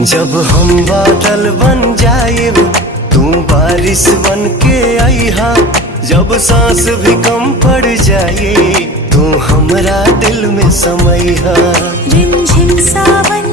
जब हम बादल बन जाएब तू बारिश बन के आईहा। जब सांस भी कम पड़ जाए तू हमरा दिल में समैहा। रिमझिम सावन